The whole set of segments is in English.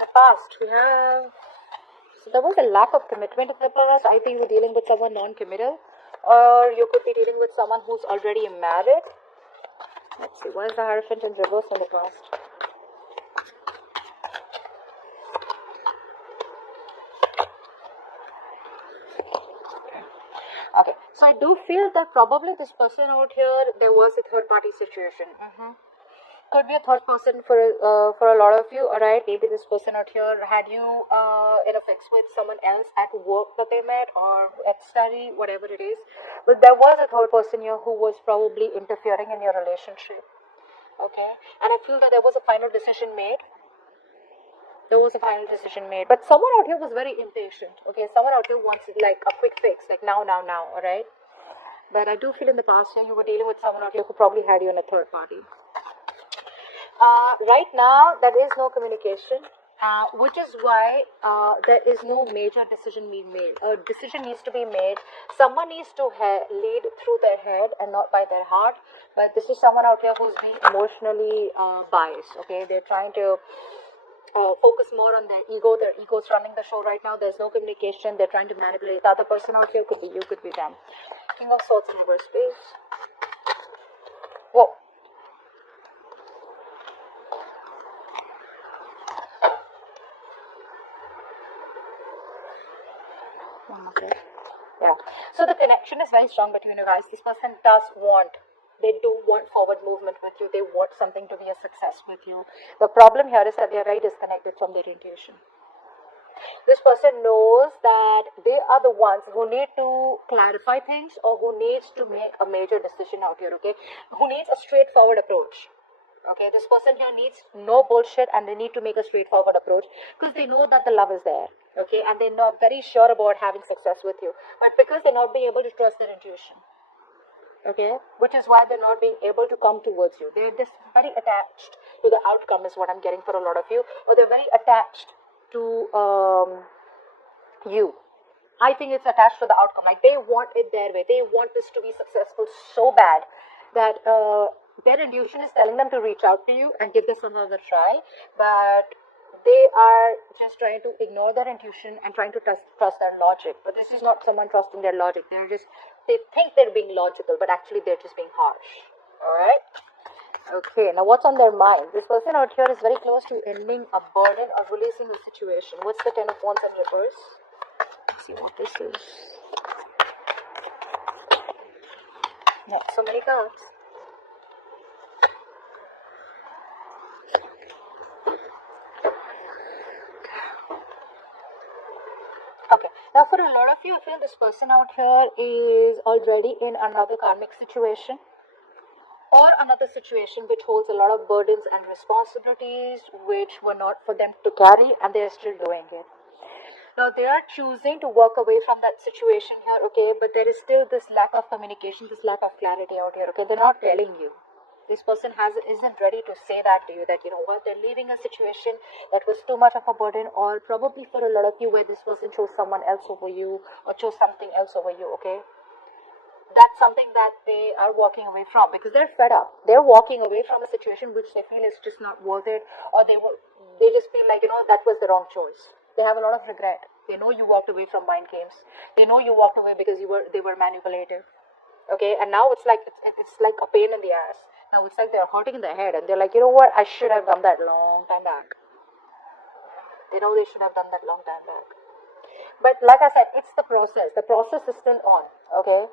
the past, we have... So there was a lack of commitment in the past. I think you're dealing with someone non-committal. Or you could be dealing with someone who's already married. Let's see, what is the Hierophant in reverse in the past? Okay, so I do feel that probably this person out here, there was a third party situation. Could be a third person for a lot of you. Alright, maybe this person out here had you in a fix with someone else at work that they met or at study, whatever it is. But there was a third person here who was probably interfering in your relationship. Okay, and I feel that there was a final decision made. But someone out here was very impatient. Okay, someone out here wants like a quick fix, like now. Alright. But I do feel in the past here you were dealing with someone out here who probably had you in a third party. Right now, there is no communication, which is why there is no major decision being made. A decision needs to be made. Someone needs to lead through their head and not by their heart. But this is someone out here who's being emotionally biased. Okay, they're trying to focus more on their ego. Their ego's running the show right now. There's no communication. They're trying to manipulate the other person out here. Could be you, could be them. King of Swords in reverse, please. Whoa. Yeah. So the connection is very strong between you guys. This person they do want forward movement with you. They want something to be a success with you. The problem here is that they are very disconnected from their intuition. This person knows that they are the ones who need to clarify things or who needs to make a major decision out here, okay? Who needs a straightforward approach. Okay, this person here needs no bullshit and they need to make a straightforward approach because they know that the love is there, okay, and they're not very sure about having success with you, but because they're not being able to trust their intuition, okay, which is why they're not being able to come towards you. They're just very attached to the outcome is what I'm getting for a lot of you, or they're very attached to you. I think it's attached to the outcome, like they want it their way. They want this to be successful so bad that their intuition is telling them to reach out to you and give this another try, but they are just trying to ignore their intuition and trying to trust their logic. But this is not someone trusting their logic. They think they're being logical, but actually they're just being harsh. Alright? Okay, now what's on their mind? This person out here is very close to ending a burden or releasing a situation. What's the Ten of Wands in reverse? Let's see what this is. Yeah, so many cards. Okay, now for a lot of you, I feel this person out here is already in another karmic situation or another situation which holds a lot of burdens and responsibilities which were not for them to carry and they are still doing it. Now they are choosing to walk away from that situation here, okay, but there is still this lack of communication, this lack of clarity out here, okay. They're not telling you. This person isn't ready to say that to you, that you know what, they're leaving a situation that was too much of a burden, or probably for a lot of you where this person chose someone else over you or chose something else over you, okay. That's something that they are walking away from because they're fed up. They're walking away from a situation which they feel is just not worth it, or they just feel like, you know, that was the wrong choice. They have a lot of regret. They know you walked away from mind games. They know you walked away because they were manipulative. Okay, and now it's like a pain in the ass. Now it's like they're hurting in their head and they're like, you know what, I should have done that long time back. They know they should have done that long time back. But like I said, it's the process. The process is still on. Okay,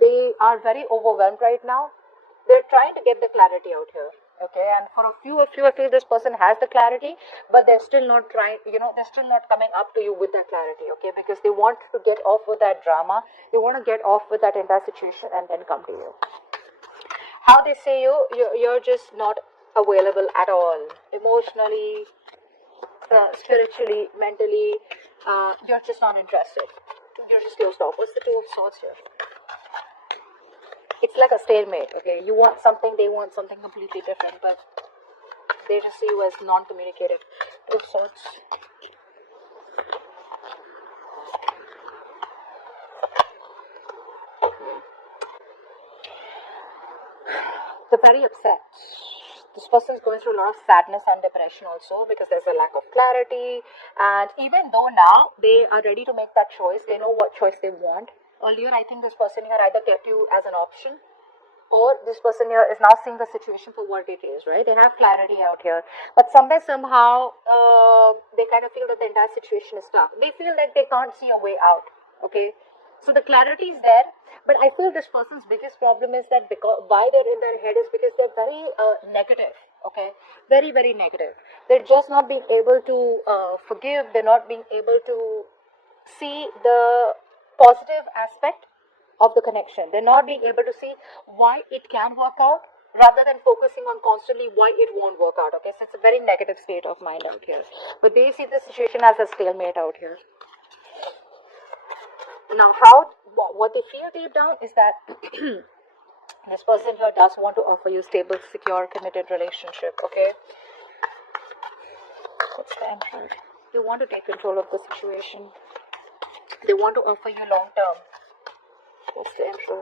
they are very overwhelmed right now. They're trying to get the clarity out here. Okay, and for a few of you, I feel this person has the clarity, but they're still not trying, you know, they're still not coming up to you with that clarity, okay, because they want to get off with that drama, they want to get off with that entire situation and then come to you. How they say you're just not available at all, emotionally, spiritually, mentally, you're just not interested, you're just closed off. What's the Two of Swords here? It's like a stalemate, okay? You want something, they want something completely different, but they just see you as non-communicative. Two of Swords. They're very upset. This person is going through a lot of sadness and depression also, because there's a lack of clarity. And even though now they are ready to make that choice, they know what choice they want. Earlier, I think this person here either kept you as an option, or this person here is now seeing the situation for what it is, right? They have clarity out here, but somewhere, somehow, they kind of feel that the entire situation is tough. They feel like they can't see a way out, okay? So the clarity is there, but I feel this person's biggest problem is that because why they're in their head is because they're very negative, okay? Very, very negative. They're just not being able to forgive. They're not being able to see the positive aspect of the connection. They're not being able to see why it can work out, rather than focusing on constantly why it won't work out, okay? So it's a very negative state of mind out here. But they see the situation as a stalemate out here. Now, what they feel deep down is that this person here does want to offer you stable, secure, committed relationship, okay? What's the Emperor? They want to take control of the situation. They want to offer you long term. What's the Emperor?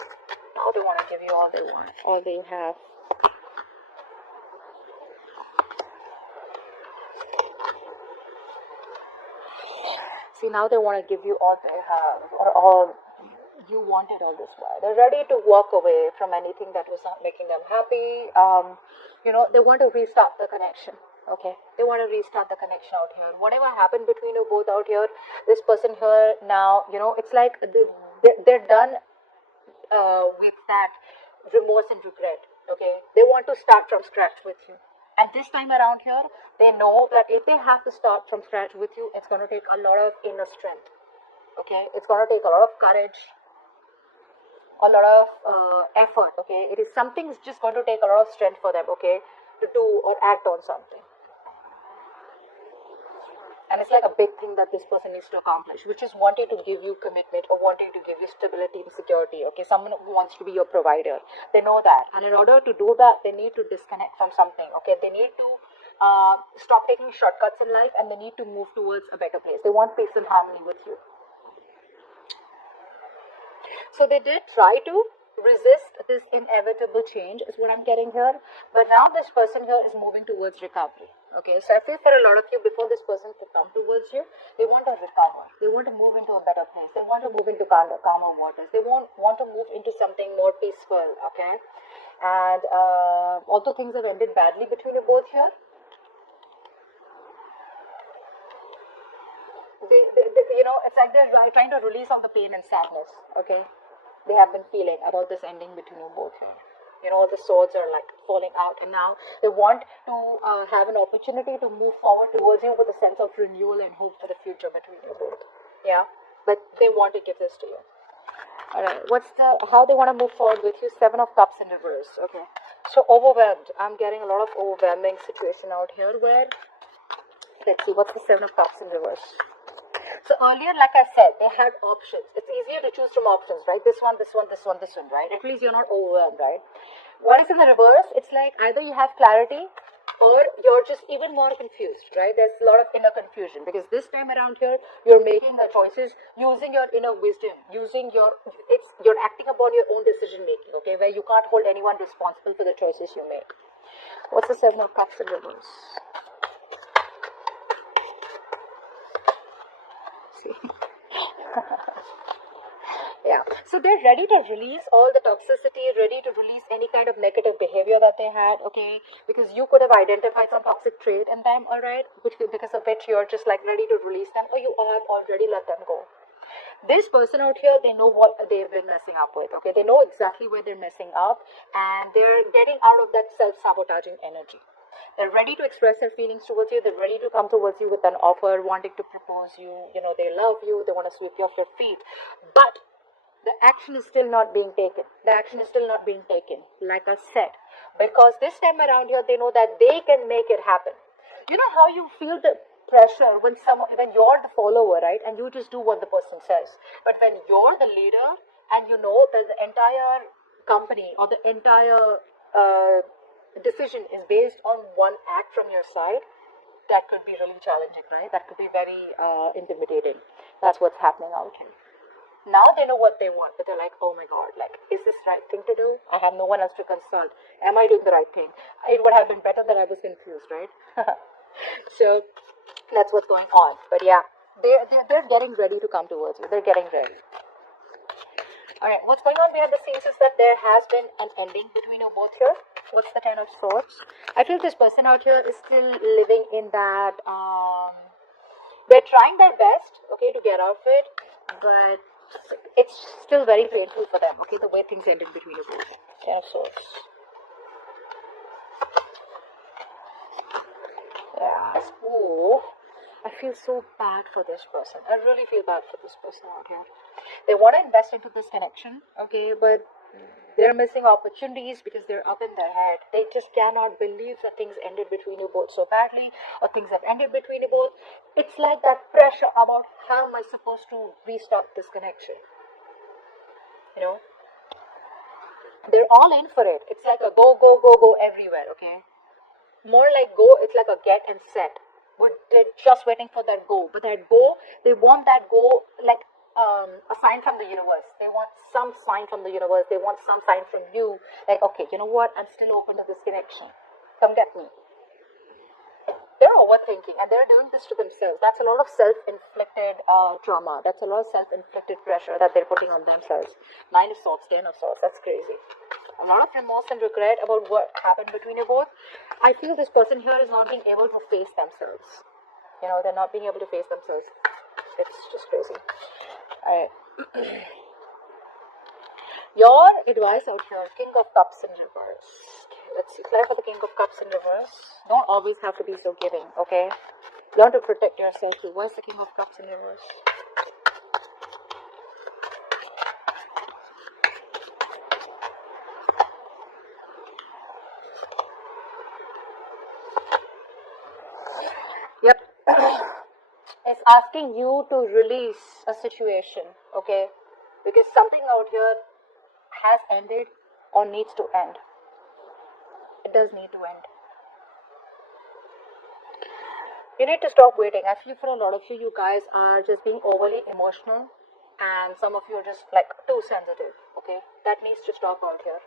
Now they want to give you all they want, all they have. See, now they want to give you all they have, or all you wanted all this while. They're ready to walk away from anything that was not making them happy. They want to restart the connection. Okay, they want to restart the connection out here. Whatever happened between you both out here, this person here now, it's like they're done with that remorse and regret. Okay, they want to start from scratch with you. And this time around here, they know that if they have to start from scratch with you, it's going to take a lot of inner strength. Okay, it's going to take a lot of courage, a lot of effort. Okay, it is something's just going to take a lot of strength for them. Okay, to do or act on something. And it's like a big thing that this person needs to accomplish, which is wanting to give you commitment or wanting to give you stability and security. Okay, someone who wants to be your provider. They know that. And in order to do that, they need to disconnect from something. Okay, they need to stop taking shortcuts in life, and they need to move towards a better place. They want peace and harmony with you. So they did try to resist this inevitable change, is what I'm getting here. But now this person here is moving towards recovery. Okay, so I feel for a lot of you, before this person could come towards you, they want to recover. They want to move into a better place. They want to move into calmer waters. They want to move into something more peaceful. Okay, and although things have ended badly between you both here, it's like they're trying to release all the pain and sadness. Okay, they have been feeling about this ending between you both here. The swords are like falling out, and now they want to have an opportunity to move forward towards you with a sense of renewal and hope for the future between you both. Yeah, but they want to give this to you. All right, how they want to move forward with you? 7 of Cups in reverse. Okay, so overwhelmed. I'm getting a lot of overwhelming situation out here where, let's see, what's the 7 of Cups in reverse? So earlier, like I said, they had options. It's easier to choose from options, right? This one, this one, this one, this one, right? At least you're not overwhelmed, right? What is in the reverse? It's like either you have clarity or you're just even more confused, right? There's a lot of inner confusion, because this time around here, you're making the choices using your inner wisdom, you're acting upon your own decision making, okay? Where you can't hold anyone responsible for the choices you make. What's the 7 of Cups in reverse? Yeah, so they're ready to release all the toxicity, ready to release any kind of negative behavior that they had, okay, because you could have identified some toxic trait in them, all right, because of which you're just like ready to release them, or you have already let them go. This person out here, they know what they've been messing up with, okay, they know exactly where they're messing up, and they're getting out of that self-sabotaging energy. They're ready to express their feelings towards you. They're ready to come towards you with an offer, wanting to propose you. They love you. They want to sweep you off your feet. But the action is still not being taken. The action is still not being taken, like I said. Because this time around here, they know that they can make it happen. You know how you feel the pressure when you're the follower, right? And you just do what the person says. But when you're the leader and you know that the entire company or the entire decision is based on one act from your side, that could be really challenging, right? That could be very intimidating. That's what's happening out here. Now they know what they want, but they're like, oh my god, like, is this the right thing to do? I have no one else to consult. Am I doing the right thing? It would have been better that I was confused, right? So that's what's going on. But yeah, they're getting ready to come towards you. They're getting ready. Alright, what's going on behind the scenes is that there has been an ending between you both here. What's the Ten of Swords? I feel this person out here is still living in that, they're trying their best, okay, to get out of it, but it's still very painful for them, okay, the way things ended between you both. Ten of Swords. Yeah. Ooh. I feel so bad for this person. I really feel bad for this person out here. They want to invest into this connection, okay, but they're missing opportunities because they're up in their head. They just cannot believe that things ended between you both so badly, or things have ended between you both. It's like that pressure about how am I supposed to restart this connection. You know? They're all in for it. It's like a go, go, go, go everywhere, okay? More like go, it's like a get and set. They're just waiting for that go. But that go, they want that go like a sign from the universe. They want some sign from the universe. They want some sign from you. Like, okay, you know what? I'm still open to this connection. Come get me. They're overthinking and they're doing this to themselves. That's a lot of self-inflicted trauma. That's a lot of self-inflicted pressure that they're putting on themselves. 9 of Swords, 10 of Swords. That's crazy. A lot of remorse and regret about what happened between you both. I feel this person here is not being able to face themselves. You know, they're not being able to face themselves. It's just crazy. Alright. Your advice out here, King of Cups in reverse. Okay, let's see. Clear for the King of Cups in reverse. Don't always have to be so giving, okay? Learn to protect yourself too. Where's the King of Cups in reverse? Yep. It's asking you to release a situation, okay? Because something out here has ended or needs to end. It does need to end. You need to stop waiting. I feel for a lot of you, you guys are just being overly emotional, and some of you are just like too sensitive, okay? That needs to stop out here.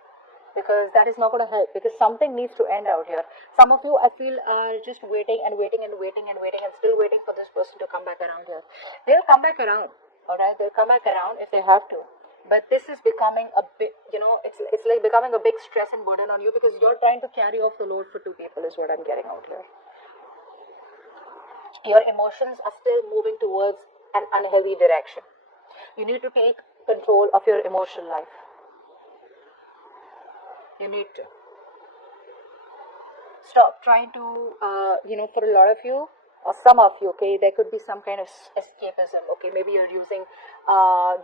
Because that is not going to help, because something needs to end out here. Some of you, I feel, are just waiting and waiting and waiting and waiting and still waiting for this person to come back around here. They'll come back around, alright? They'll come back around if they have to. But this is becoming a bit, you know, it's like becoming a big stress and burden on you, because you're trying to carry off the load for 2 people is what I'm getting out here. Your emotions are still moving towards an unhealthy direction. You need to take control of your emotional life. You need to stop trying to, for a lot of you or some of you, okay, there could be some kind of escapism, okay, maybe you're using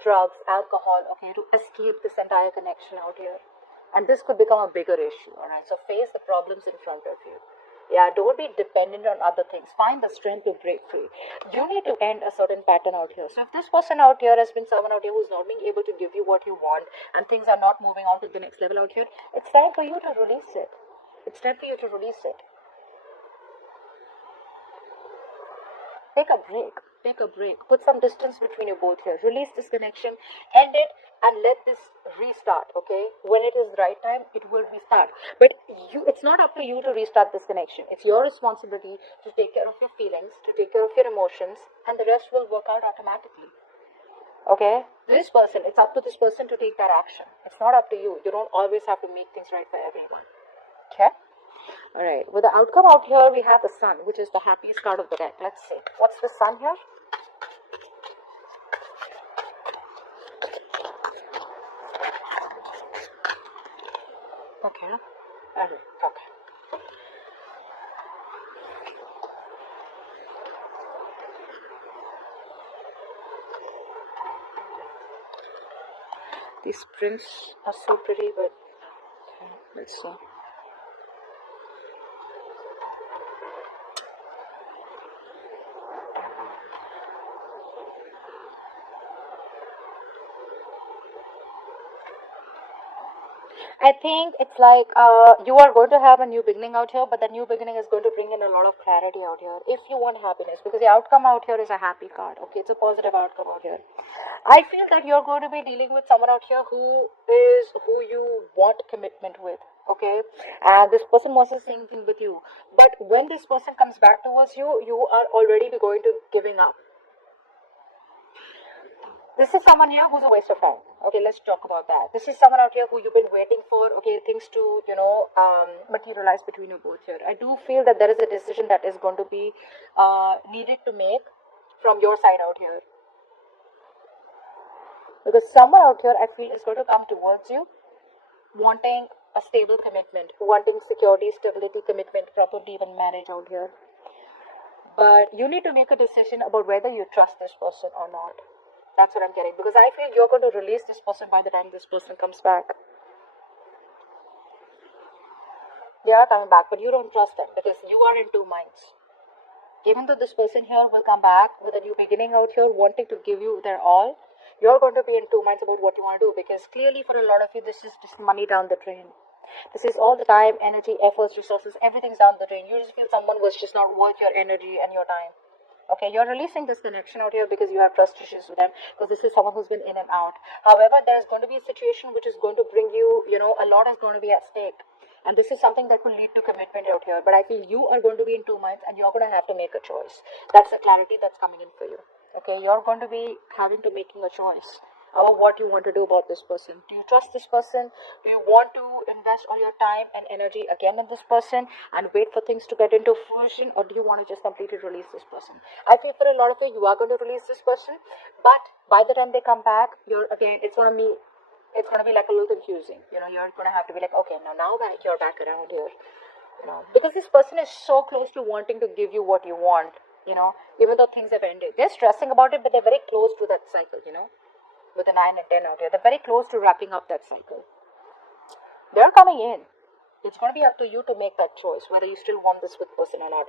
drugs, alcohol, okay, to escape this entire connection out here. And this could become a bigger issue, alright, so face the problems in front of you. Yeah, don't be dependent on other things. Find the strength to break free. You need to end a certain pattern out here. So if this person out here has been someone out here who's not being able to give you what you want, and things are not moving on to the next level out here, it's time for you to release it. It's time for you to release it. Take a break. Take a break. Put some distance between you both here. Release this connection. End it and let this restart, okay? When it is the right time, it will restart. But it's not up to you to restart this connection. It's your responsibility to take care of your feelings, to take care of your emotions, and the rest will work out automatically. Okay? This person, it's up to this person to take that action. It's not up to you. You don't always have to make things right for everyone. Okay? Alright, with the outcome out here, we have the Sun, which is the happiest card of the deck. Let's see. What's the Sun here? Okay. Okay. These prints are so pretty, but okay, let's see. I think it's like you are going to have a new beginning out here, but the new beginning is going to bring in a lot of clarity out here if you want happiness, because the outcome out here is a happy card. Okay, it's a positive outcome out here. I feel that you're going to be dealing with someone out here who you want commitment with. Okay, and this person wants the same thing with you. But when this person comes back towards you, you are already going to giving up. This is someone here who's a waste of time. Okay, let's talk about that. This is someone out here who you've been waiting for, okay, things to, materialize between you both here. I do feel that there is a decision that is going to be needed to make from your side out here. Because someone out here, I feel, is going to come towards you wanting a stable commitment, wanting security, stability, commitment, probably even marriage out here. But you need to make a decision about whether you trust this person or not. That's what I'm getting. Because I feel you're going to release this person by the time this person comes back. They are coming back, but you don't trust them because you are in two minds. Even though this person here will come back with a new beginning out here, wanting to give you their all, you're going to be in two minds about what you want to do, because clearly for a lot of you, this is just money down the drain. This is all the time, energy, efforts, resources, everything's down the drain. You just feel someone was just not worth your energy and your time. Okay, you're releasing this connection out here because you have trust issues with them, because this is someone who's been in and out. However, there's going to be a situation which is going to bring you, a lot is going to be at stake. And this is something that will lead to commitment out here. But I feel you are going to be in two minds and you're going to have to make a choice. That's the clarity that's coming in for you. Okay, you're going to be having to making a choice about what you want to do about this person. Do you trust this person? Do you want to invest all your time and energy again in this person and wait for things to get into fruition, or do you want to just completely release this person? I feel for a lot of you are going to release this person, but by the time they come back, it's going to be like a little confusing. You're going to have to be like, okay, now that you're back around here, because this person is so close to wanting to give you what you want, even though things have ended. They're stressing about it, but they're very close to that cycle, with the 9 and 10 out here. They're very close to wrapping up that cycle. They're coming in. It's going to be up to you to make that choice, whether you still want this with person or not.